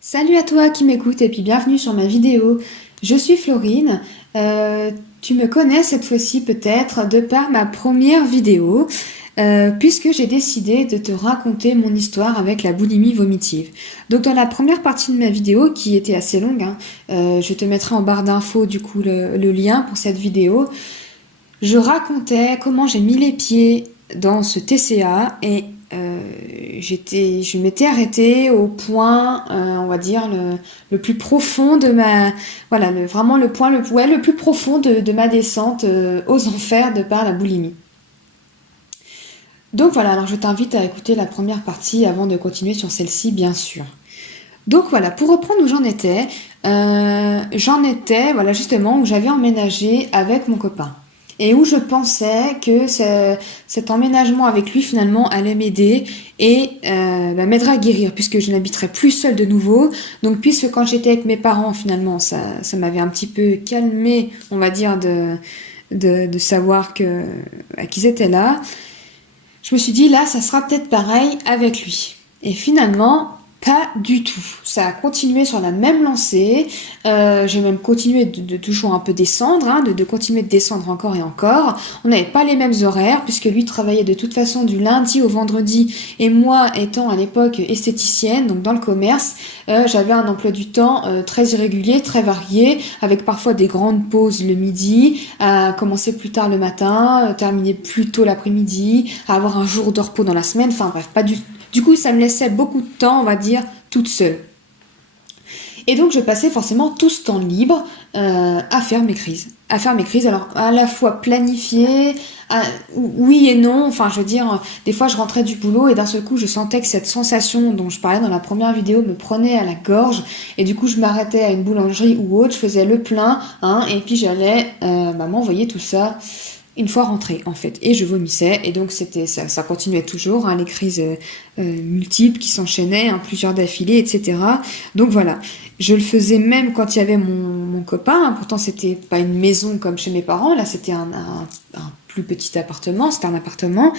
Salut à toi qui m'écoute et puis bienvenue sur ma vidéo. Je suis Florine. Tu me connais cette fois-ci peut-être de par ma première vidéo, puisque j'ai décidé de te raconter mon histoire avec la boulimie vomitive. Donc dans la première partie de ma vidéo, qui était assez longue, je te mettrai en barre d'infos du coup le lien pour cette vidéo, je racontais comment j'ai mis les pieds dans ce TCA et je m'étais arrêtée au point, on va dire, le plus profond de ma... Voilà, vraiment le point le plus profond de ma descente aux enfers de par la boulimie. Donc voilà, alors je t'invite à écouter la première partie avant de continuer sur celle-ci, bien sûr. Donc voilà, pour reprendre où j'en étais, voilà, justement, où j'avais emménagé avec mon copain. Et où je pensais que cet emménagement avec lui finalement allait m'aider et m'aiderait à guérir puisque je n'habiterais plus seule de nouveau. Donc puisque quand j'étais avec mes parents finalement ça m'avait un petit peu calmé, on va dire, de savoir qu'ils étaient là. Je me suis dit là ça sera peut-être pareil avec lui. Et finalement... Pas du tout. Ça a continué sur la même lancée. J'ai même continué de toujours un peu descendre, de continuer de descendre encore et encore. On n'avait pas les mêmes horaires puisque lui travaillait de toute façon du lundi au vendredi et moi étant à l'époque esthéticienne, donc dans le commerce, j'avais un emploi du temps très irrégulier, très varié, avec parfois des grandes pauses le midi, à commencer plus tard le matin, terminer plus tôt l'après-midi, à avoir un jour de repos dans la semaine. Enfin bref, pas du coup, ça me laissait beaucoup de temps, on va dire, toute seule. Et donc, je passais forcément tout ce temps libre à faire mes crises. Alors, à la fois planifiées, oui et non. Enfin, je veux dire, des fois, je rentrais du boulot et d'un seul coup, je sentais que cette sensation dont je parlais dans la première vidéo me prenait à la gorge. Et du coup, je m'arrêtais à une boulangerie ou autre, je faisais le plein, et puis j'allais m'envoyer tout ça une fois rentrée en fait, et je vomissais, et donc ça continuait toujours, les crises multiples qui s'enchaînaient, plusieurs d'affilée, etc. Donc voilà, je le faisais même quand il y avait mon copain, pourtant c'était pas une maison comme chez mes parents, là c'était un plus petit appartement, c'était un appartement,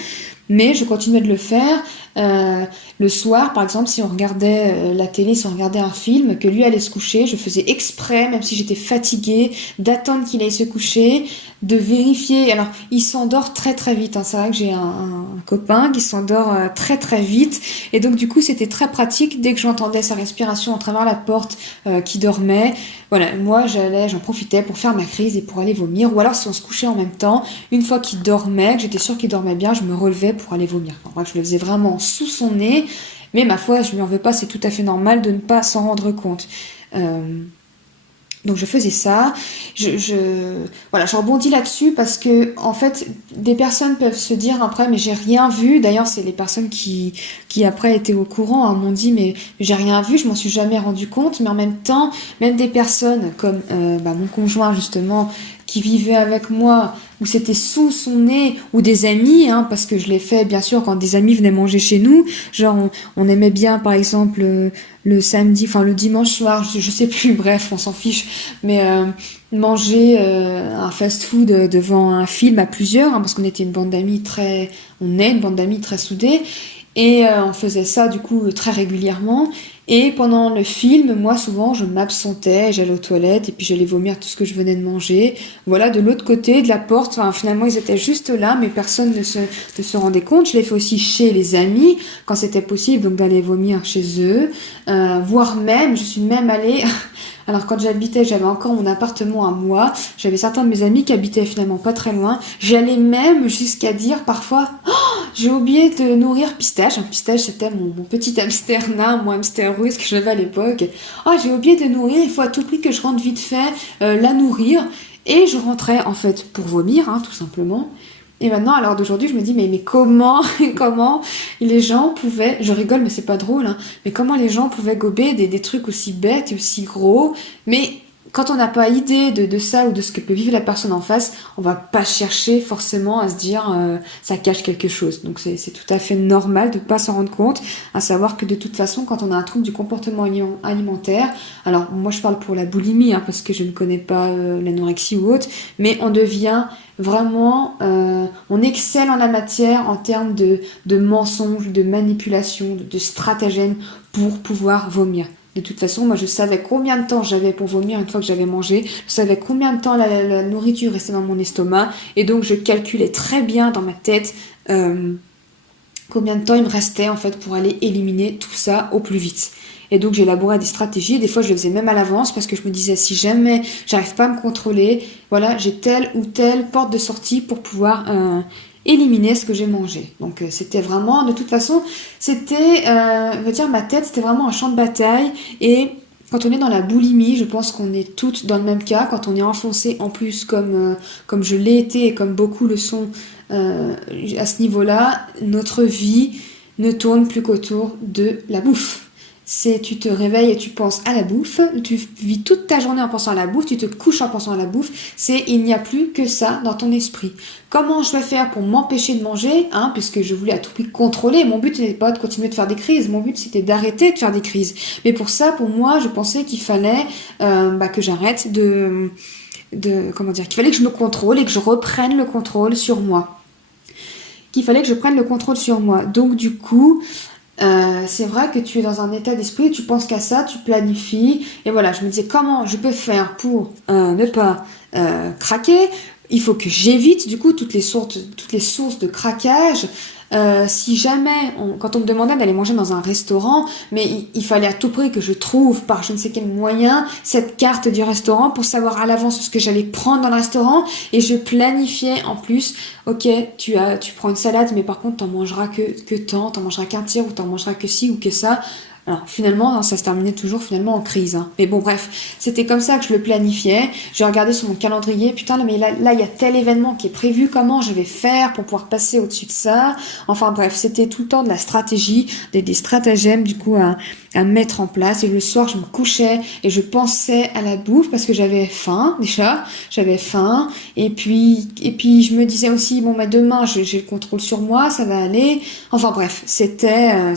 mais je continuais de le faire. Le soir, par exemple, si on regardait la télé, si on regardait un film, que lui allait se coucher, je faisais exprès, même si j'étais fatiguée, d'attendre qu'il aille se coucher, de vérifier. Alors, il s'endort très très vite. C'est vrai que j'ai un copain qui s'endort très très vite, et donc du coup, c'était très pratique. Dès que j'entendais sa respiration à travers la porte qui dormait, voilà, moi j'en profitais pour faire ma crise et pour aller vomir. Ou alors, si on se couchait en même temps, une fois qu'il dormait, que j'étais sûre qu'il dormait bien, je me relevais pour aller vomir. Enfin, bref, je le faisais vraiment sous son nez, mais ma foi, je lui en veux pas, c'est tout à fait normal de ne pas s'en rendre compte. Donc je faisais ça, voilà, je rebondis là-dessus parce que en fait, des personnes peuvent se dire après, mais j'ai rien vu. D'ailleurs, c'est les personnes qui après étaient au courant, m'ont dit mais j'ai rien vu, je m'en suis jamais rendu compte. Mais en même temps, même des personnes comme mon conjoint justement, qui vivait avec moi, où c'était sous son nez, ou des amis, parce que je l'ai fait bien sûr quand des amis venaient manger chez nous, genre on aimait bien par exemple le samedi, enfin le dimanche soir, je sais plus, bref, on s'en fiche, mais manger un fast-food devant un film à plusieurs, parce qu'on était une bande d'amis on est une bande d'amis très soudée, et on faisait ça du coup très régulièrement. Et pendant le film, moi souvent je m'absentais, j'allais aux toilettes et puis j'allais vomir tout ce que je venais de manger. Voilà, de l'autre côté de la porte, finalement ils étaient juste là, mais personne ne se rendait compte. Je l'ai fait aussi chez les amis, quand c'était possible, donc d'aller vomir chez eux. Voire même, je suis même allée... Alors quand j'avais encore mon appartement à moi, j'avais certains de mes amis qui habitaient finalement pas très loin. J'allais même jusqu'à dire parfois, j'ai oublié de nourrir Pistache. Pistache, c'était mon petit hamster nain, mon hamster russe que j'avais à l'époque. J'ai oublié de le nourrir, il faut à tout prix que je rentre vite fait la nourrir. Et je rentrais en fait pour vomir, tout simplement. Et maintenant, à l'heure d'aujourd'hui, je me dis, mais comment les gens pouvaient, je rigole, mais c'est pas drôle, mais comment les gens pouvaient gober des trucs aussi bêtes et aussi gros, mais quand on n'a pas idée de ça ou de ce que peut vivre la personne en face, on va pas chercher forcément à se dire ça cache quelque chose. Donc c'est tout à fait normal de pas s'en rendre compte, à savoir que de toute façon, quand on a un trouble du comportement alimentaire, alors moi je parle pour la boulimie, parce que je ne connais pas l'anorexie ou autre, mais on devient vraiment, on excelle en la matière en termes de mensonges, de manipulation, de stratagèmes pour pouvoir vomir. De toute façon, moi je savais combien de temps j'avais pour vomir une fois que j'avais mangé, je savais combien de temps la nourriture restait dans mon estomac, et donc je calculais très bien dans ma tête combien de temps il me restait en fait pour aller éliminer tout ça au plus vite. Et donc j'élaborais des stratégies, des fois je le faisais même à l'avance parce que je me disais si jamais j'arrive pas à me contrôler, voilà, j'ai telle ou telle porte de sortie pour pouvoir éliminer ce que j'ai mangé. Donc c'était vraiment, de toute façon, c'était, on va dire ma tête, c'était vraiment un champ de bataille. Et quand on est dans la boulimie, je pense qu'on est toutes dans le même cas, quand on est enfoncé en plus comme je l'ai été et comme beaucoup le sont à ce niveau-là, notre vie ne tourne plus qu'autour de la bouffe. C'est tu te réveilles et tu penses à la bouffe, tu vis toute ta journée en pensant à la bouffe, tu te couches en pensant à la bouffe, il n'y a plus que ça dans ton esprit. Comment je vais faire pour m'empêcher de manger, puisque je voulais à tout prix contrôler, mon but n'était pas de continuer de faire des crises, mon but c'était d'arrêter de faire des crises. Mais pour ça, pour moi, je pensais qu'il fallait que j'arrête qu'il fallait que je me contrôle et que je reprenne le contrôle sur moi. Qu'il fallait que je prenne le contrôle sur moi. Donc du coup, c'est vrai que tu es dans un état d'esprit, tu penses qu'à ça, tu planifies, et voilà, je me disais comment je peux faire pour ne pas craquer. Il faut que j'évite du coup toutes les sources de craquage. Si jamais, quand on me demandait d'aller manger dans un restaurant, mais il fallait à tout prix que je trouve par je ne sais quel moyen cette carte du restaurant pour savoir à l'avance ce que j'allais prendre dans le restaurant, et je planifiais en plus, ok, tu prends une salade, mais par contre t'en mangeras que tant, t'en mangeras qu'un tiers, ou t'en mangeras que ci ou que ça. Alors finalement, ça se terminait toujours finalement en crise. Mais bon, bref, c'était comme ça que je le planifiais. Je regardais sur mon calendrier, putain, mais là, il y a tel événement qui est prévu, comment je vais faire pour pouvoir passer au-dessus de ça. Enfin bref, c'était tout le temps de la stratégie, des stratagèmes du coup à mettre en place. Et le soir, je me couchais et je pensais à la bouffe parce que j'avais faim déjà. J'avais faim. Et puis je me disais aussi, bon, demain, j'ai le contrôle sur moi, ça va aller. Enfin bref, c'était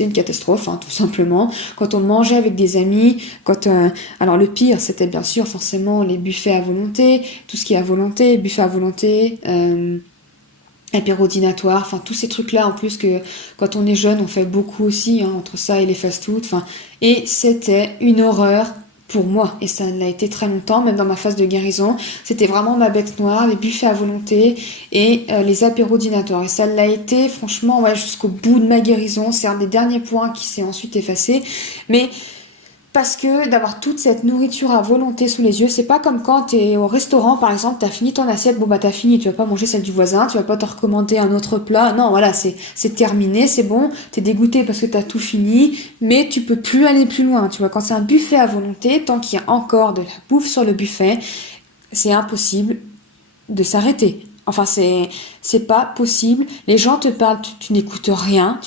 une catastrophe, tout simplement. Quand on mangeait avec des amis, alors le pire, c'était bien sûr forcément les buffets à volonté, tout ce qui est à volonté, buffet à volonté, apéro dînatoire, tous ces trucs-là, en plus que quand on est jeune, on fait beaucoup aussi, entre ça et les fast-food, et c'était une horreur pour moi, et ça l'a été très longtemps, même dans ma phase de guérison, c'était vraiment ma bête noire, les buffets à volonté et les apéros dînatoires, et ça l'a été franchement jusqu'au bout de ma guérison. C'est un des derniers points qui s'est ensuite effacé, mais parce que d'avoir toute cette nourriture à volonté sous les yeux, c'est pas comme quand t'es au restaurant par exemple, t'as fini ton assiette, t'as fini, tu vas pas manger celle du voisin, tu vas pas te recommander un autre plat, non voilà, c'est terminé, c'est bon, t'es dégoûté parce que t'as tout fini, mais tu peux plus aller plus loin, tu vois. Quand c'est un buffet à volonté, tant qu'il y a encore de la bouffe sur le buffet, c'est impossible de s'arrêter. Enfin, c'est pas possible. Les gens te parlent, tu n'écoutes rien,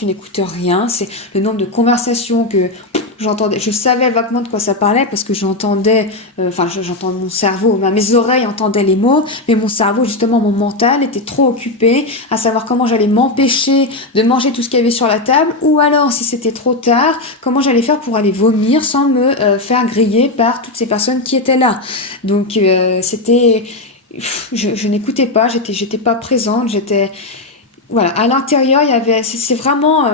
c'est le nombre de conversations que j'entendais, je savais vaguement de quoi ça parlait parce que j'entendais, j'entendais mon cerveau, mes oreilles entendaient les mots, mais mon cerveau, justement, mon mental était trop occupé à savoir comment j'allais m'empêcher de manger tout ce qu'il y avait sur la table, ou alors, si c'était trop tard, comment j'allais faire pour aller vomir sans me faire griller par toutes ces personnes qui étaient là. Donc, c'était... Je n'écoutais pas, j'étais pas présente, voilà, à l'intérieur, il y avait... C'est vraiment...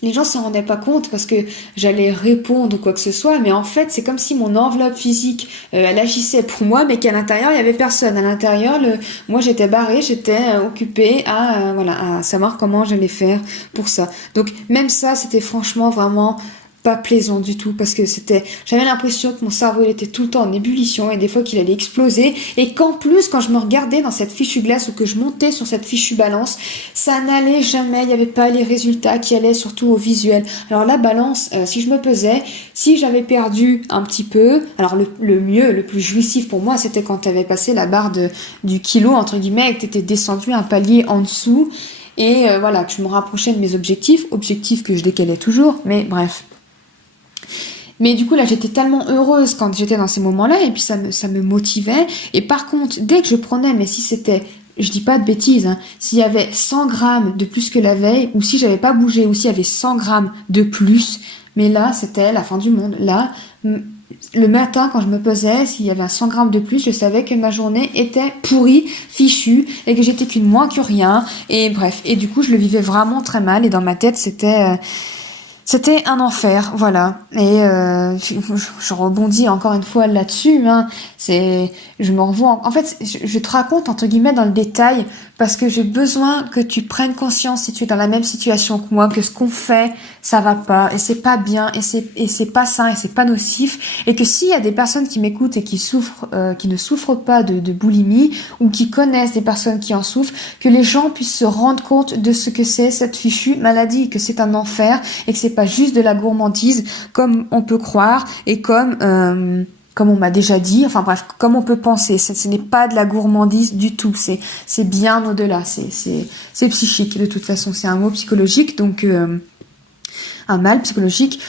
Les gens s'en rendaient pas compte parce que j'allais répondre ou quoi que ce soit, mais en fait, c'est comme si mon enveloppe physique, elle agissait pour moi, mais qu'à l'intérieur, il y avait personne. À l'intérieur, moi, j'étais barrée, j'étais occupée à savoir comment j'allais faire pour ça. Donc, même ça, c'était franchement vraiment pas plaisant du tout, parce que j'avais l'impression que mon cerveau il était tout le temps en ébullition et des fois qu'il allait exploser, et qu'en plus quand je me regardais dans cette fichue glace ou que je montais sur cette fichue balance, ça n'allait jamais, il n'y avait pas les résultats qui allaient surtout au visuel. Alors la balance, si je me pesais, si j'avais perdu un petit peu, alors le mieux, le plus jouissif pour moi, c'était quand tu avais passé la barre du kilo entre guillemets et que tu étais descendu un palier en dessous, et que je me rapprochais de mes objectifs que je décalais toujours, mais bref. Mais du coup, là, j'étais tellement heureuse quand j'étais dans ces moments-là, et puis ça me motivait. Et par contre, dès que je prenais, mais si c'était, je dis pas de bêtises, hein, s'il y avait 100 grammes de plus que la veille, ou si j'avais pas bougé, ou s'il y avait 100 grammes de plus, mais là, c'était la fin du monde. Là, le matin, quand je me pesais, s'il y avait un 100 grammes de plus, je savais que ma journée était pourrie, fichue, et que j'étais qu'une moins que rien. Et bref. Et du coup, je le vivais vraiment très mal, et dans ma tête, c'était un enfer, voilà. Et je rebondis encore une fois là-dessus. Hein. Je me revois. En fait, je te raconte entre guillemets dans le détail parce que j'ai besoin que tu prennes conscience si tu es dans la même situation que moi, que ce qu'on fait, ça va pas et c'est pas bien et c'est pas sain et c'est pas nocif et que s'il y a des personnes qui m'écoutent et qui souffrent, qui ne souffrent pas de boulimie ou qui connaissent des personnes qui en souffrent, que les gens puissent se rendre compte de ce que c'est cette fichue maladie, que c'est un enfer et que c'est pas juste de la gourmandise comme on peut croire et comme on m'a déjà dit, enfin bref, comme on peut penser, ce n'est pas de la gourmandise du tout, c'est bien au-delà, c'est psychique de toute façon, c'est un mot psychologique, donc un mal psychologique.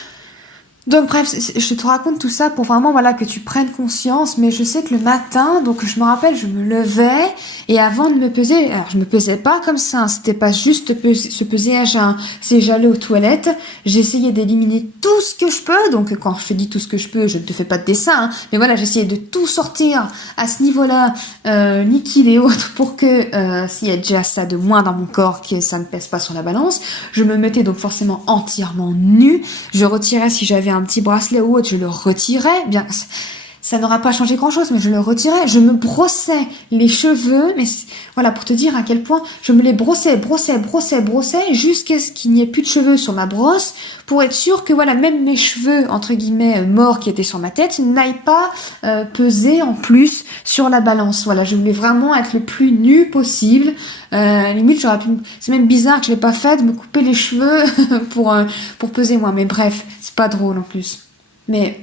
Donc bref, je te raconte tout ça pour vraiment voilà que tu prennes conscience, mais je sais que le matin, donc je me rappelle, je me levais et avant de me peser, alors je me pesais pas comme ça, hein, c'était pas juste se peser à jeun, c'est j'allais aux toilettes, j'essayais d'éliminer tout ce que je peux, donc quand je te dis tout ce que je peux, je ne te fais pas de dessin, hein, mais voilà, j'essayais de tout sortir à ce niveau-là, liquide et autres, pour que s'il y a déjà ça de moins dans mon corps, que ça ne pèse pas sur la balance, je me mettais donc forcément entièrement nue, je retirais si j'avais un petit bracelet ou autre, je le retirais, bien, ça n'aura pas changé grand chose, mais je le retirais, je me brossais les cheveux, mais voilà, pour te dire à quel point je me les brossais, jusqu'à ce qu'il n'y ait plus de cheveux sur ma brosse, pour être sûr que voilà, même mes cheveux, entre guillemets, morts qui étaient sur ma tête, n'aillent pas peser en plus sur la balance. Voilà, je voulais vraiment être le plus nu possible. Limite, j'aurais pu, c'est même bizarre que je l'ai pas fait, de me couper les cheveux pour peser moi, mais bref, c'est pas drôle en plus. Mais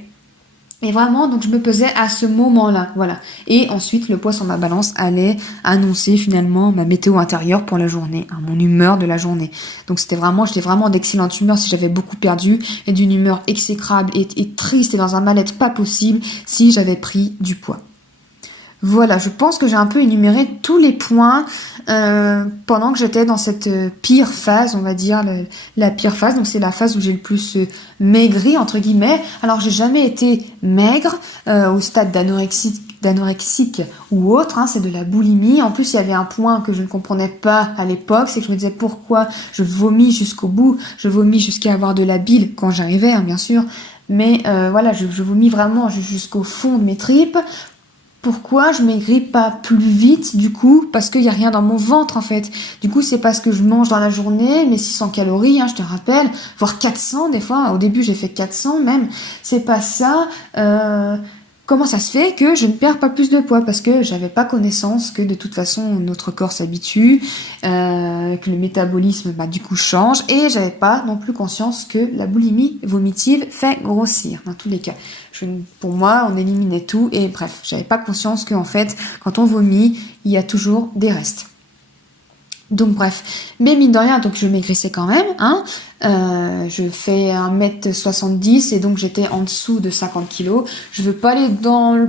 vraiment, donc je me pesais à ce moment-là, voilà. Et ensuite, le poids sur ma balance allait annoncer finalement ma météo intérieure pour la journée, hein, mon humeur de la journée. Donc j'étais vraiment d'excellente humeur si j'avais beaucoup perdu, et d'une humeur exécrable et triste et dans un mal-être pas possible si j'avais pris du poids. Voilà, je pense que j'ai un peu énuméré tous les points pendant que j'étais dans cette pire phase, on va dire la pire phase. Donc c'est la phase où j'ai le plus maigri entre guillemets. Alors j'ai jamais été maigre au stade d'anorexique ou autre, hein, c'est de la boulimie. En plus, il y avait un point que je ne comprenais pas à l'époque, c'est que je me disais pourquoi je vomis jusqu'au bout, je vomis jusqu'à avoir de la bile quand j'arrivais, hein, bien sûr. Mais voilà, je vomis vraiment jusqu'au fond de mes tripes. Pourquoi je maigris pas plus vite du coup? Parce qu'il y a rien dans mon ventre en fait. Du coup, c'est parce que je mange dans la journée mes 600 calories, hein, je te rappelle, voire 400 des fois. Au début, j'ai fait 400 même. C'est pas ça. Comment ça se fait que je ne perds pas plus de poids? Parce que j'avais pas connaissance que de toute façon notre corps s'habitue, que le métabolisme du coup change, et j'avais pas non plus conscience que la boulimie vomitive fait grossir dans tous les cas. Pour moi, on éliminait tout et bref, j'avais pas conscience que en fait, quand on vomit, il y a toujours des restes. Donc bref, mais mine de rien, donc je maigrissais quand même, hein. Je fais 1m70 et donc j'étais en dessous de 50 kilos. Je veux pas aller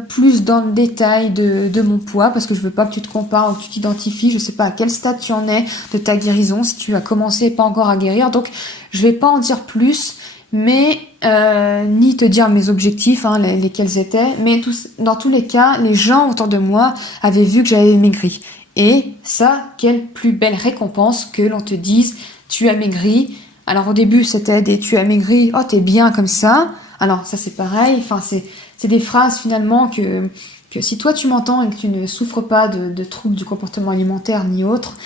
plus dans le détail de mon poids parce que je veux pas que tu te compares ou que tu t'identifies. Je sais pas à quel stade tu en es de ta guérison, si tu as commencé pas encore à guérir. Donc je vais pas en dire plus, mais ni te dire mes objectifs, hein, lesquels étaient. Mais dans tous les cas, les gens autour de moi avaient vu que j'avais maigri. Et ça, quelle plus belle récompense que l'on te dise tu as maigri. Alors au début c'était des tu as maigri, oh t'es bien comme ça. Alors ça c'est pareil, enfin c'est des phrases finalement que si toi tu m'entends et que tu ne souffres pas de troubles du comportement alimentaire ni autre,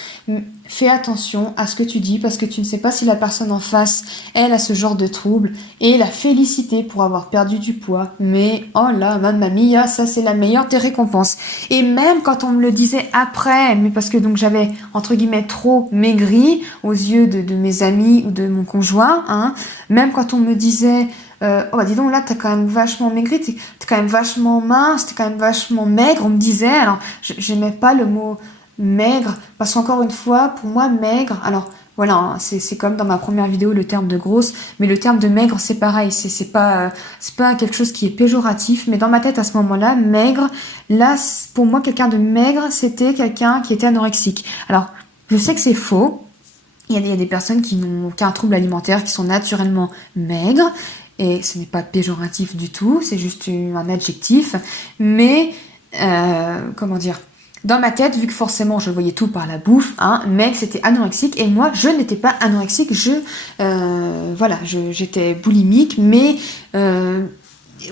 fais attention à ce que tu dis parce que tu ne sais pas si la personne en face, elle a ce genre de troubles, et la féliciter pour avoir perdu du poids. Mais oh là, mamma mia, ça c'est la meilleure des récompenses. Et même quand on me le disait après, mais parce que donc j'avais entre guillemets trop maigri aux yeux de mes amis ou de mon conjoint, hein, même quand on me disait oh bah dis donc là t'as quand même vachement maigri, t'es quand même vachement mince, t'es quand même vachement maigre, on me disait. Alors j'aimais pas le mot maigre parce qu'encore une fois pour moi maigre, alors Voilà, hein, c'est comme dans ma première vidéo le terme de grosse, mais le terme de maigre c'est pareil, c'est pas quelque chose qui est péjoratif, mais dans ma tête à ce moment-là, maigre, là pour moi quelqu'un de maigre c'était quelqu'un qui était anorexique. Alors je sais que c'est faux, il y a des personnes qui n'ont aucun trouble alimentaire, qui sont naturellement maigres, et ce n'est pas péjoratif du tout, c'est juste un adjectif, mais comment dire, dans ma tête, vu que forcément je voyais tout par la bouffe, hein, mec c'était anorexique et moi je n'étais pas anorexique, voilà, j'étais boulimique, mais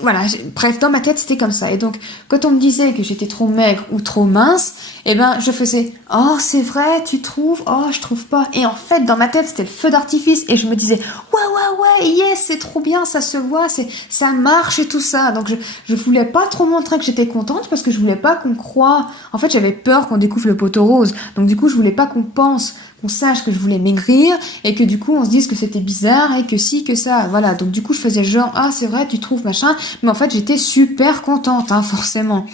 voilà, bref, dans ma tête c'était comme ça. Et donc quand on me disait que j'étais trop maigre ou trop mince, eh ben je faisais oh c'est vrai tu trouves, oh je trouve pas. Et en fait dans ma tête c'était le feu d'artifice et je me disais ouais yes c'est trop bien, ça se voit, ça marche et tout ça. Donc je voulais pas trop montrer que j'étais contente parce que je voulais pas qu'on croie. En fait j'avais peur qu'on découvre le poteau rose. Donc du coup je voulais pas qu'on sache que je voulais maigrir et que du coup on se dise que c'était bizarre et que si, que ça, voilà. Donc du coup je faisais genre, ah c'est vrai, tu trouves machin, mais en fait j'étais super contente, hein, forcément.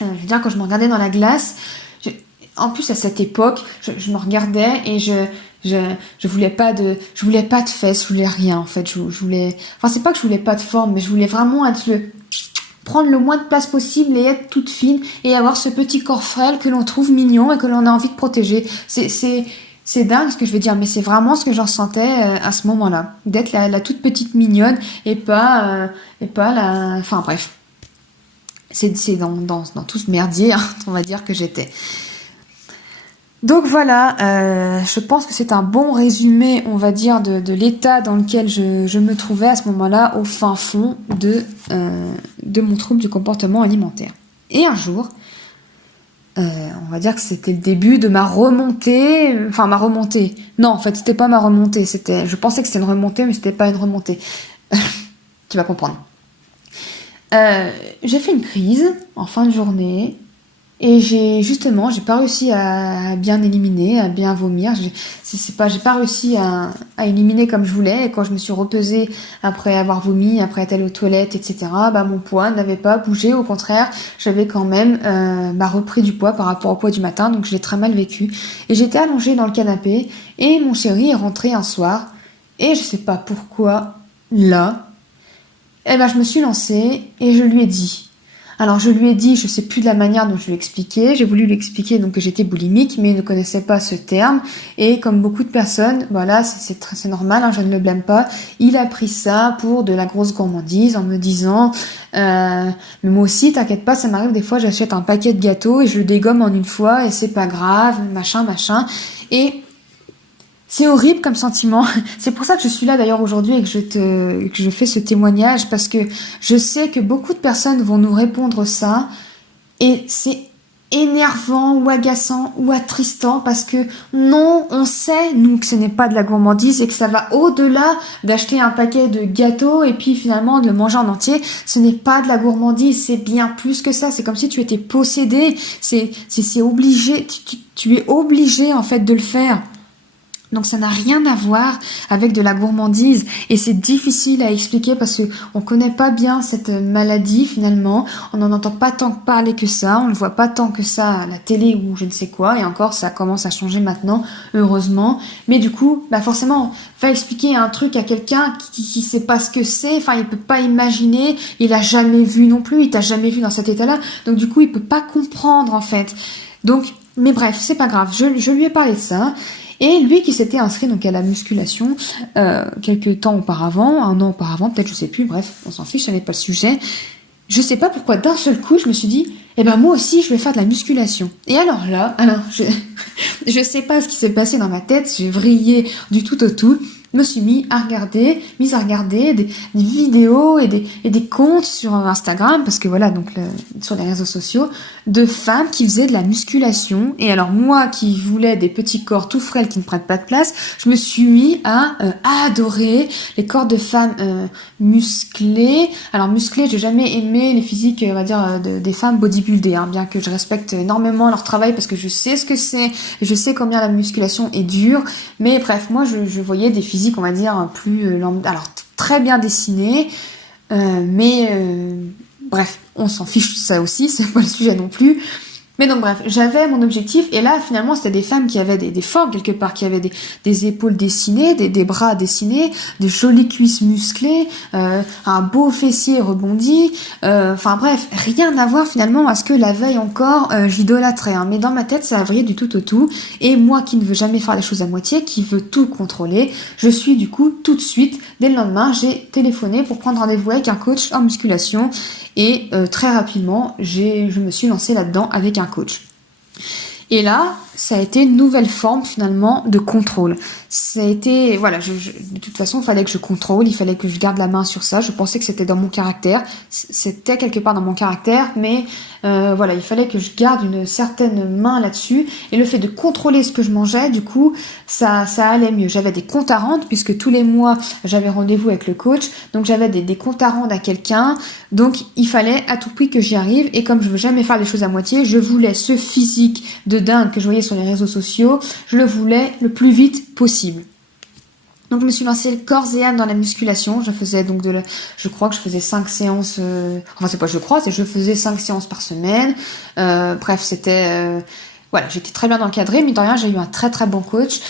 Je veux dire, quand je me regardais dans la glace, en plus à cette époque, je me regardais et je voulais pas de fesses, je voulais rien en fait, je voulais, enfin c'est pas que je voulais pas de forme, mais je voulais vraiment prendre le moins de place possible et être toute fine et avoir ce petit corps frêle que l'on trouve mignon et que l'on a envie de protéger. C'est dingue ce que je veux dire, mais c'est vraiment ce que j'en sentais à ce moment-là. D'être la toute petite mignonne et pas la... Enfin bref, c'est dans tout ce merdier, hein, on va dire, que j'étais. Donc voilà, je pense que c'est un bon résumé, on va dire, de l'état dans lequel je me trouvais à ce moment-là, au fin fond de mon trouble du comportement alimentaire. Et un jour, on va dire que c'était le début de ma remontée, enfin ma remontée. Non, en fait, c'était pas ma remontée, je pensais que c'était une remontée, mais c'était pas une remontée. Tu vas comprendre. J'ai fait une crise en fin de journée. Et j'ai pas réussi à bien éliminer, à bien vomir. J'ai pas réussi à éliminer comme je voulais. Et quand je me suis repesée après avoir vomi, après être allée aux toilettes, etc., bah mon poids n'avait pas bougé. Au contraire, j'avais quand même repris du poids par rapport au poids du matin. Donc je l'ai très mal vécu. Et j'étais allongée dans le canapé et mon chéri est rentré un soir. Et je sais pas pourquoi, là, eh ben je me suis lancée et je lui ai dit. Alors je lui ai dit, je sais plus de la manière dont je lui ai expliqué, j'ai voulu lui expliquer donc que j'étais boulimique, mais il ne connaissait pas ce terme, et comme beaucoup de personnes, voilà, c'est normal, hein, je ne le blâme pas, il a pris ça pour de la grosse gourmandise en me disant, mais moi aussi, t'inquiète pas, ça m'arrive des fois, j'achète un paquet de gâteaux et je le dégomme en une fois, et c'est pas grave, machin, et c'est horrible comme sentiment. C'est pour ça que je suis là d'ailleurs aujourd'hui et que je fais ce témoignage parce que je sais que beaucoup de personnes vont nous répondre ça et c'est énervant ou agaçant ou attristant parce que non, on sait nous que ce n'est pas de la gourmandise et que ça va au-delà d'acheter un paquet de gâteaux et puis finalement de le manger en entier. Ce n'est pas de la gourmandise, c'est bien plus que ça. C'est comme si tu étais possédé. C'est obligé. Tu es obligé en fait de le faire. Donc ça n'a rien à voir avec de la gourmandise et c'est difficile à expliquer parce que on connaît pas bien cette maladie finalement, on n'en entend pas tant parler que ça, on ne voit pas tant que ça à la télé ou je ne sais quoi et encore ça commence à changer maintenant heureusement, mais du coup bah forcément va expliquer un truc à quelqu'un qui sait pas ce que c'est, enfin il peut pas imaginer, il a jamais vu non plus, il t'a jamais vu dans cet état-là, donc du coup il peut pas comprendre en fait. Donc mais bref, c'est pas grave, je lui ai parlé de ça. Et lui qui s'était inscrit donc à la musculation quelques temps auparavant, un an auparavant, peut-être je sais plus, bref, on s'en fiche, ça n'est pas le sujet. Je sais pas pourquoi d'un seul coup je me suis dit, eh ben moi aussi je vais faire de la musculation. Et alors là, je sais pas ce qui s'est passé dans ma tête, j'ai vrillé du tout au tout. Me suis mise à regarder des vidéos et des comptes sur Instagram, parce que voilà, donc sur les réseaux sociaux, de femmes qui faisaient de la musculation. Et alors moi qui voulais des petits corps tout frêles qui ne prennent pas de place, je me suis mis à adorer les corps de femmes musclées. Alors musclées, j'ai jamais aimé les physiques, on va dire, des femmes bodybuildées, hein, bien que je respecte énormément leur travail parce que je sais ce que c'est, je sais combien la musculation est dure. Mais bref, moi je voyais des physiques, on va dire, plus lambda, alors très bien dessinées, mais bref, on s'en fiche, ça aussi, c'est pas le sujet non plus. Mais donc bref, j'avais mon objectif et là finalement c'était des femmes qui avaient des formes quelque part, qui avaient des épaules dessinées, des bras dessinés, de jolies cuisses musclées, un beau fessier rebondi, enfin bref, rien à voir finalement à ce que la veille encore j'idolâtrais, hein. Mais dans ma tête ça a vrillé du tout au tout et moi qui ne veux jamais faire les choses à moitié, qui veux tout contrôler, je suis du coup tout de suite, dès le lendemain, j'ai téléphoné pour prendre rendez-vous avec un coach en musculation et très rapidement je me suis lancée là-dedans avec un coach. Et là, ça a été une nouvelle forme finalement de contrôle. Ça a été, voilà, de toute façon, il fallait que je contrôle, il fallait que je garde la main sur ça. Je pensais que c'était dans mon caractère, c'était quelque part dans mon caractère, mais voilà, il fallait que je garde une certaine main là-dessus. Et le fait de contrôler ce que je mangeais, du coup, ça allait mieux. J'avais des comptes à rendre puisque tous les mois j'avais rendez-vous avec le coach, donc j'avais des comptes à rendre à quelqu'un. Donc il fallait à tout prix que j'y arrive. Et comme je veux jamais faire les choses à moitié, je voulais ce physique de dingue que je voyais sur les réseaux sociaux, je le voulais le plus vite possible. Donc je me suis lancée corps et âme dans la musculation. Je faisais donc je crois que je faisais 5 séances, enfin c'est pas c'est je faisais 5 séances par semaine. Bref, c'était voilà, j'étais très bien encadrée, mais de rien, j'ai eu un très très bon coach.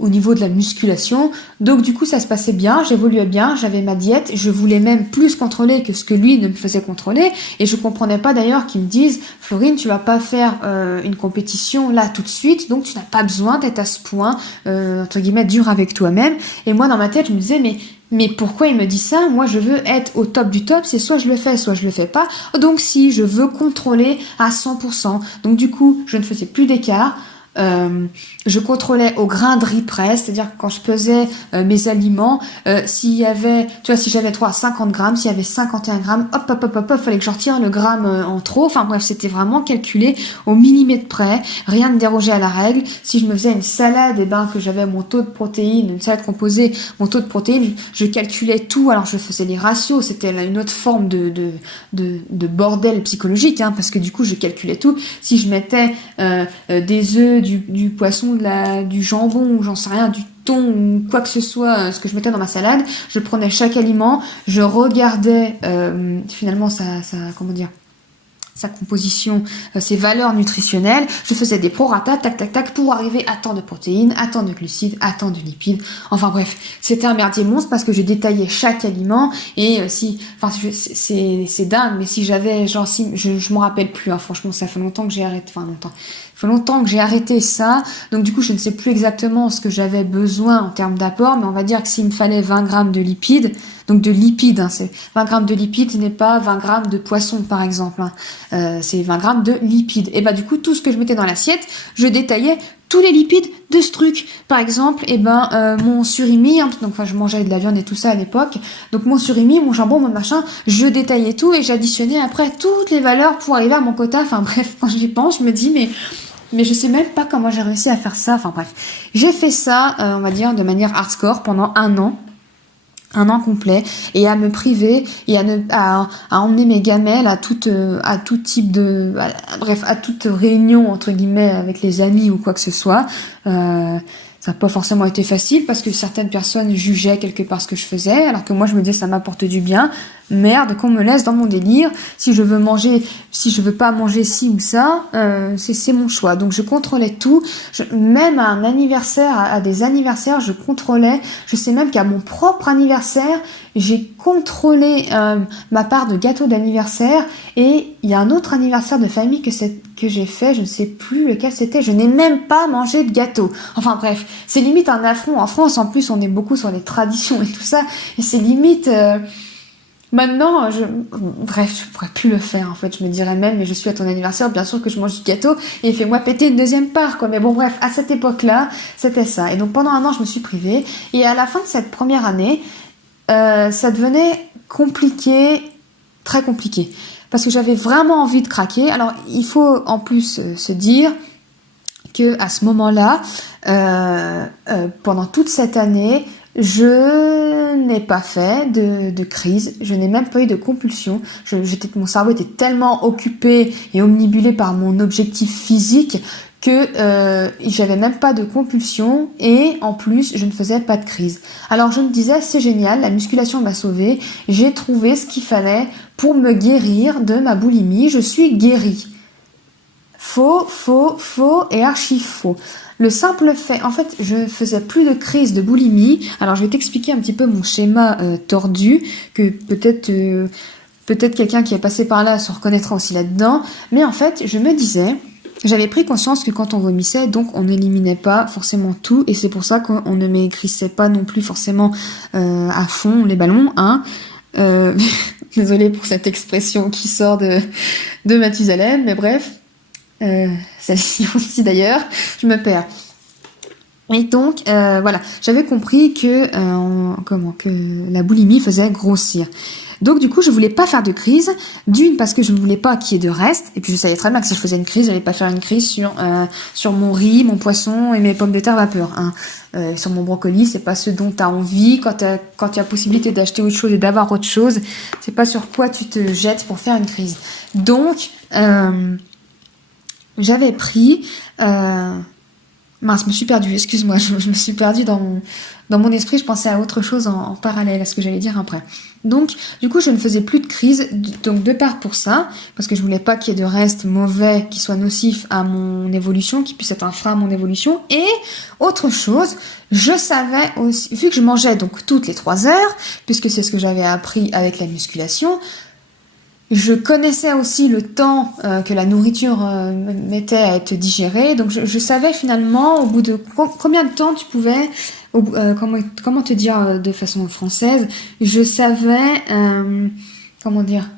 Au niveau de la musculation. Donc du coup ça se passait bien, j'évoluais bien, j'avais ma diète, je voulais même plus contrôler que ce que lui ne me faisait contrôler et je comprenais pas d'ailleurs qu'ils me disent Florine, tu vas pas faire une compétition là tout de suite, donc tu n'as pas besoin d'être à ce point entre guillemets dur avec toi-même. Et moi dans ma tête je me disais mais pourquoi il me dit ça? Moi, je veux être au top du top, c'est soit je le fais, soit je le fais pas. Donc si, je veux contrôler à 100%. Donc du coup, je ne faisais plus d'écart. Je contrôlais au grain de riz près, c'est-à-dire que quand je pesais mes aliments, s'il y avait, tu vois, si j'avais 50 grammes, s'il y avait 51 grammes, hop, fallait que je retire le gramme en trop. Enfin bref, c'était vraiment calculé au millimètre près, rien ne dérogeait à la règle. Si je me faisais une salade, et ben que j'avais mon taux de protéines, une salade composée, mon taux de protéines, je calculais tout. Alors je faisais les ratios, c'était une autre forme de bordel psychologique, hein, parce que du coup je calculais tout. Si je mettais des œufs, du poisson, du jambon, ou j'en sais rien, du thon ou quoi que ce soit, ce que je mettais dans ma salade, je prenais chaque aliment, je regardais finalement sa composition, ses valeurs nutritionnelles, je faisais des prorata, tac, pour arriver à tant de protéines, à tant de glucides, à tant de lipides. Enfin bref, c'était un merdier monstre parce que je détaillais chaque aliment et c'est dingue, mais si j'avais, je m'en rappelle plus, hein, franchement, ça fait longtemps que j'ai arrêté, il faut longtemps que j'ai arrêté ça, donc du coup je ne sais plus exactement ce que j'avais besoin en termes d'apport, mais on va dire que s'il me fallait 20 grammes de lipides, donc de lipides, hein, c'est 20 grammes de lipides, ce n'est pas 20 grammes de poisson par exemple, hein. C'est 20 grammes de lipides. Et bah du coup tout ce que je mettais dans l'assiette, je détaillais tous les lipides de ce truc. Par exemple, mon surimi, hein, donc je mangeais de la viande et tout ça à l'époque, donc mon surimi, mon jambon, mon machin, je détaillais tout et j'additionnais après toutes les valeurs pour arriver à mon quota. Enfin bref, quand j'y pense, je me dis mais je sais même pas comment j'ai réussi à faire ça. Enfin bref, j'ai fait ça, on va dire, de manière hardcore pendant un an complet, et à me priver et à emmener mes gamelles à tout type à toute réunion entre guillemets avec les amis ou quoi que ce soit. Ça n'a pas forcément été facile parce que certaines personnes jugeaient quelque part ce que je faisais, alors que moi je me disais ça m'apporte du bien. Merde, qu'on me laisse dans mon délire. Si je veux pas manger ci ou ça, c'est mon choix. Donc je contrôlais tout. Même à un anniversaire, à des anniversaires, je contrôlais. Je sais même qu'à mon propre anniversaire, j'ai contrôlé ma part de gâteau d'anniversaire. Et il y a un autre anniversaire de famille que j'ai fait, je ne sais plus lequel c'était. Je n'ai même pas mangé de gâteau. Enfin bref, c'est limite un affront. En France, en plus, on est beaucoup sur les traditions et tout ça. Et c'est limite... Maintenant, je pourrais plus le faire, en fait. Je me dirais même, mais je suis à ton anniversaire, bien sûr que je mange du gâteau, et fais-moi péter une deuxième part, quoi. Mais bon, bref, à cette époque-là, c'était ça. Et donc, pendant un an, je me suis privée. Et à la fin de cette première année, ça devenait compliqué, très compliqué. Parce que j'avais vraiment envie de craquer. Alors, il faut en plus se dire que à ce moment-là, pendant toute cette année, je n'ai pas fait de crise, je n'ai même pas eu de compulsion. Mon cerveau était tellement occupé et omnibulé par mon objectif physique que j'avais même pas de compulsion et en plus je ne faisais pas de crise. Alors je me disais c'est génial, la musculation m'a sauvée, j'ai trouvé ce qu'il fallait pour me guérir de ma boulimie, je suis guérie. faux et archi faux. Le simple fait, en fait, je faisais plus de crise de boulimie. Alors, je vais t'expliquer un petit peu mon schéma tordu, que peut-être quelqu'un qui est passé par là se reconnaîtra aussi là-dedans. Mais en fait, je me disais, j'avais pris conscience que quand on vomissait, donc on n'éliminait pas forcément tout, et c'est pour ça qu'on ne maigrissait pas non plus forcément à fond les ballons, hein. Désolée pour cette expression qui sort de Mathusalem, mais bref. Celle-ci aussi d'ailleurs, je me perds. Et donc, voilà, j'avais compris que la boulimie faisait grossir. Donc du coup, je voulais pas faire de crise. D'une, parce que je ne voulais pas qu'il y ait de reste. Et puis je savais très bien que si je faisais une crise, j'allais pas faire une crise sur mon riz, mon poisson et mes pommes de terre vapeur. Hein. Sur mon brocoli, c'est pas ce dont tu as envie quand tu as possibilité d'acheter autre chose et d'avoir autre chose. C'est pas sur quoi tu te jettes pour faire une crise. Donc, j'avais pris... Mince, je me suis perdue, excuse-moi, je me suis perdue dans mon esprit, je pensais à autre chose en parallèle à ce que j'allais dire après. Donc, du coup, je ne faisais plus de crise, donc de part pour ça, parce que je voulais pas qu'il y ait de reste mauvais, qui soit nocif à mon évolution, qui puisse être un frein à mon évolution. Et autre chose, je savais aussi, vu que je mangeais donc toutes les 3 heures, puisque c'est ce que j'avais appris avec la musculation, je connaissais aussi le temps que la nourriture mettait à être digérée, donc je savais finalement au bout de combien de temps tu pouvais, comment te dire de façon française, je savais, comment dire,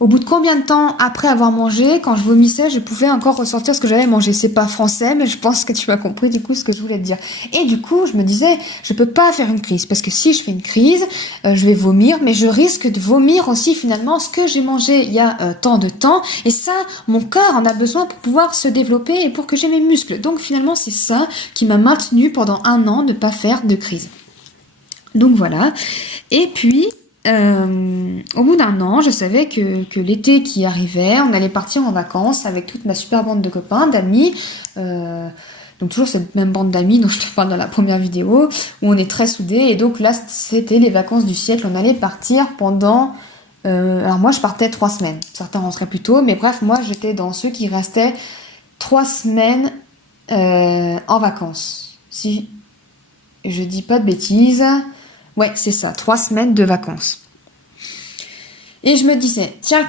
au bout de combien de temps après avoir mangé, quand je vomissais, je pouvais encore ressortir ce que j'avais mangé. C'est pas français, mais je pense que tu m'as compris du coup ce que je voulais te dire. Et du coup, je me disais, je peux pas faire une crise, parce que si je fais une crise, je vais vomir, mais je risque de vomir aussi finalement ce que j'ai mangé il y a tant de temps. Et ça, mon corps en a besoin pour pouvoir se développer et pour que j'ai mes muscles. Donc finalement, c'est ça qui m'a maintenu pendant 1 an de pas faire de crise. Donc voilà. Et puis... au bout d'1 an, je savais que l'été qui arrivait, on allait partir en vacances avec toute ma super bande de copains, d'amis. Donc toujours cette même bande d'amis dont je te parle dans la première vidéo, où on est très soudés. Et donc là, c'était les vacances du siècle. On allait partir pendant... alors moi, je partais 3 semaines. Certains rentraient plus tôt, mais bref, moi, j'étais dans ceux qui restaient 3 semaines en vacances. Si je dis pas de bêtises... Ouais, c'est ça, 3 semaines de vacances. Et je me disais, tiens le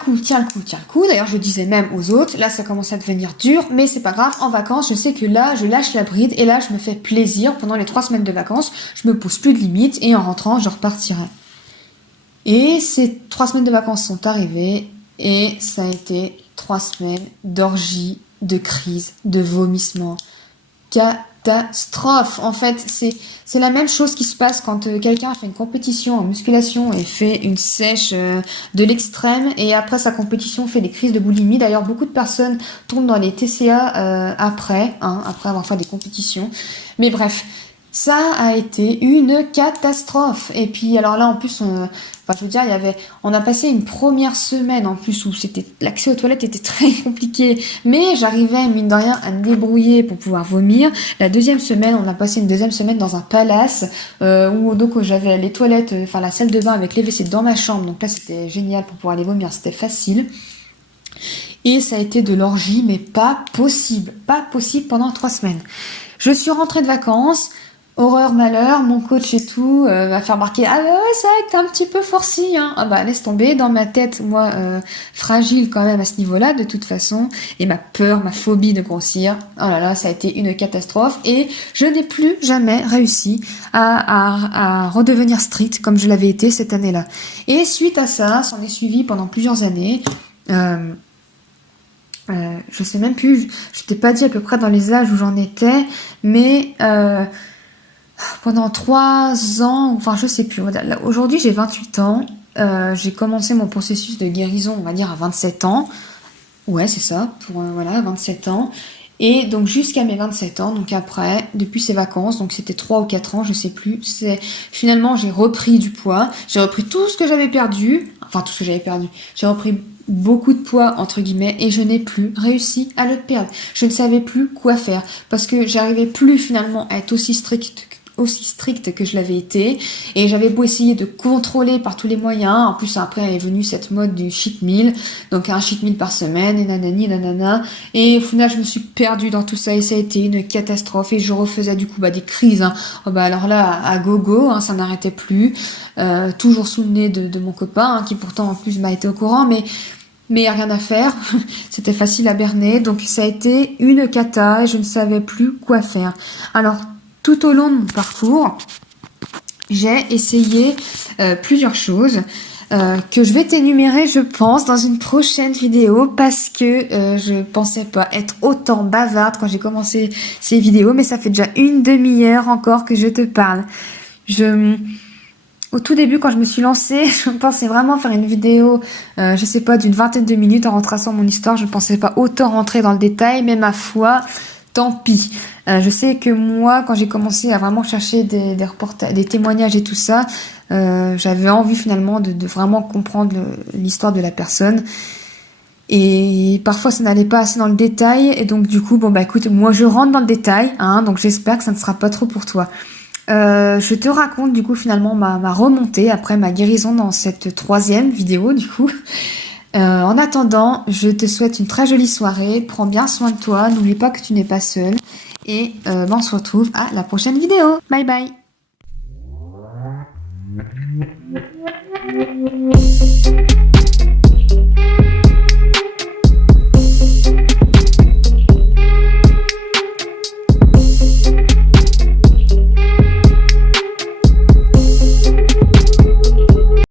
coup. D'ailleurs, je disais même aux autres, là, ça commence à devenir dur, mais c'est pas grave. En vacances, je sais que là, je lâche la bride et là, je me fais plaisir. Pendant les 3 semaines de vacances, je me pose plus de limites et en rentrant, je repartirai. Et ces 3 semaines de vacances sont arrivées et ça a été 3 semaines d'orgie, de crise, de vomissement. Catastrophe. En fait, c'est la même chose qui se passe quand quelqu'un fait une compétition en musculation et fait une sèche de l'extrême et après sa compétition fait des crises de boulimie. D'ailleurs, beaucoup de personnes tombent dans les TCA après avoir fait des compétitions. Mais bref, ça a été une catastrophe. Et puis alors là, en plus, je veux dire, on a passé une première semaine en plus où l'accès aux toilettes était très compliqué, mais j'arrivais mine de rien à me débrouiller pour pouvoir vomir. La deuxième semaine, on a passé une deuxième semaine dans un palace où donc j'avais les toilettes, la salle de bain avec les WC dans ma chambre. Donc là, c'était génial pour pouvoir aller vomir, c'était facile. Et ça a été de l'orgie, mais pas possible pendant 3 semaines. Je suis rentrée de vacances. Horreur, malheur, mon coach et tout m'a fait remarquer, ah ouais, c'est vrai que t'es un petit peu forci, hein. Ah bah laisse tomber, dans ma tête, moi, fragile quand même à ce niveau-là, de toute façon, et ma peur, ma phobie de grossir, oh là là, ça a été une catastrophe, et je n'ai plus jamais réussi à redevenir stricte comme je l'avais été cette année-là. Et suite à ça, s'en est suivi pendant plusieurs années, je sais même plus, je t'ai pas dit à peu près dans les âges où j'en étais, mais... pendant 3 ans, enfin je sais plus, aujourd'hui j'ai 28 ans, j'ai commencé mon processus de guérison on va dire à 27 ans, ouais c'est ça, pour 27 ans, et donc jusqu'à mes 27 ans, donc après, depuis ces vacances, donc c'était 3 ou 4 ans, je sais plus, finalement j'ai repris du poids, j'ai repris tout ce que j'avais perdu, j'ai repris beaucoup de poids entre guillemets et je n'ai plus réussi à le perdre. Je ne savais plus quoi faire parce que j'arrivais plus finalement à être aussi stricte aussi stricte que je l'avais été. Et j'avais beau essayer de contrôler par tous les moyens. En plus, après est venue cette mode du cheat meal. Donc, un cheat meal par semaine, et nanani, nanana. Et au final, je me suis perdue dans tout ça et ça a été une catastrophe. Et je refaisais du coup des crises. Hein. Oh, alors là, à gogo, hein, ça n'arrêtait plus. Toujours sous le nez de mon copain, hein, qui pourtant en plus m'a été au courant. Mais rien à faire, c'était facile à berner, donc ça a été une cata et je ne savais plus quoi faire. Alors, tout au long de mon parcours, j'ai essayé plusieurs choses que je vais t'énumérer, je pense, dans une prochaine vidéo parce que je pensais pas être autant bavarde quand j'ai commencé ces vidéos, mais ça fait déjà une demi-heure encore que je te parle. Au tout début, quand je me suis lancée, je pensais vraiment faire une vidéo, je sais pas, d'une vingtaine de minutes en retraçant mon histoire. Je pensais pas autant rentrer dans le détail, mais ma foi, tant pis. Je sais que moi, quand j'ai commencé à vraiment chercher des reportages, des témoignages et tout ça, j'avais envie finalement de vraiment comprendre l'histoire de la personne. Et parfois, ça n'allait pas assez dans le détail. Et donc, du coup, écoute, moi, je rentre dans le détail, hein, donc j'espère que ça ne sera pas trop pour toi. Je te raconte du coup finalement ma remontée après ma guérison dans cette troisième vidéo du coup. En attendant, je te souhaite une très jolie soirée, prends bien soin de toi, n'oublie pas que tu n'es pas seule et on se retrouve à la prochaine vidéo. Bye bye.